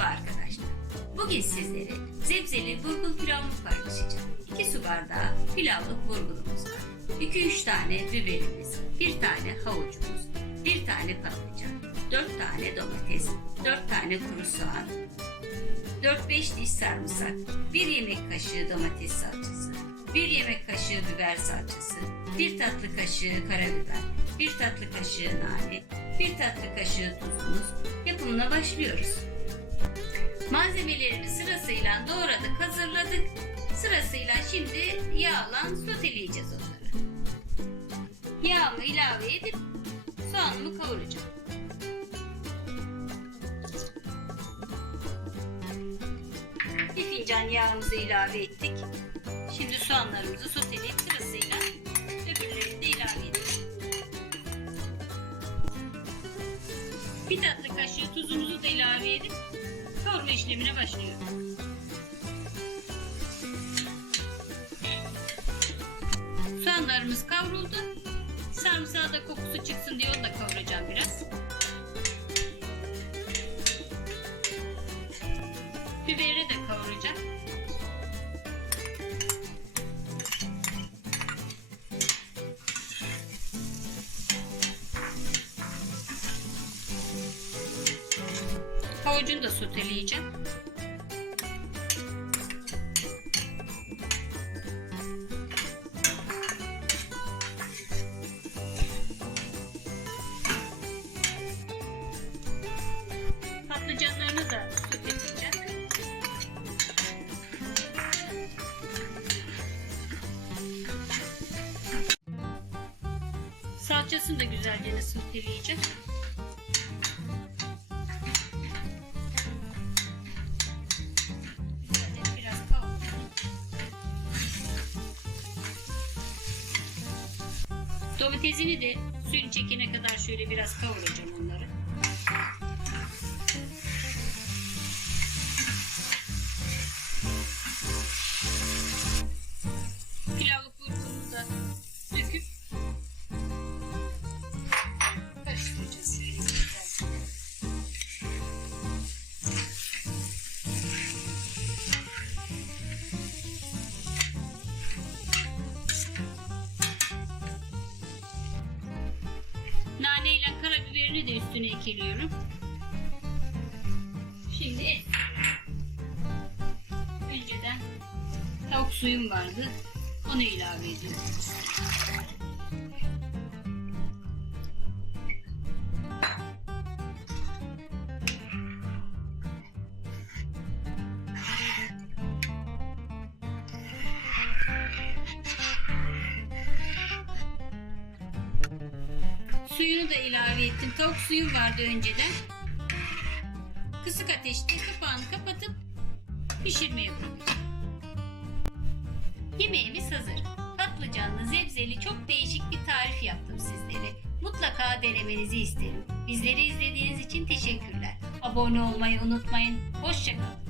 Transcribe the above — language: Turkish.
Merhaba arkadaşlar. Bugün sizlere zebzeli burgul pilavını paylaşacağım. 2 su bardağı pilavlık burgulumuz var. 2-3 tane biberimiz, 1 tane havucumuz, 1 tane patlıcan, 4 tane domates, 4 tane kuru soğan, 4-5 diş sarımsak, 1 yemek kaşığı domates salçası, 1 yemek kaşığı biber salçası, 1 tatlı kaşığı karabiber, 1 tatlı kaşığı nane, 1 tatlı kaşığı tuzumuz. Yapımına başlıyoruz. Malzemelerimizi sırasıyla doğradık, hazırladık. Sırasıyla şimdi yağla soteleyeceğiz onları. Yağımı ilave edip soğanımı kavuracağım. Bir fincan yağımızı ilave ettik. Şimdi soğanlarımızı soteleyip sırasıyla öbürlerini de ilave edelim. Bir tatlı kaşığı tuzumuzu da ilave edip kavurma işlemine başlıyorum. Soğanlarımız kavruldu. Sarımsağı da kokusu çıksın diye onu da kavuracağım biraz. Biberi de kavuracağım. Havucunu da soteleyeceğim. Patlıcanlarını da soteleyeceğim. Salçasını da güzelce soteleyeceğim. Domatesini de suyun çekene kadar şöyle biraz kavuracağım onları. Nane ile karabiberini de üstüne ekliyorum. Şimdi. Önceden tavuk suyum vardı. Onu ilave ediyorum. Suyunu da ilave ettim. Tavuk suyum vardı önceden. Kısık ateşte kapağını kapatıp pişirmeye bırakıyorum. Yemeğimiz hazır. Patlıcanlı, zebzeli çok değişik bir tarif yaptım sizlere. Mutlaka denemenizi isterim. Bizleri izlediğiniz için teşekkürler. Abone olmayı unutmayın. Hoşçakalın.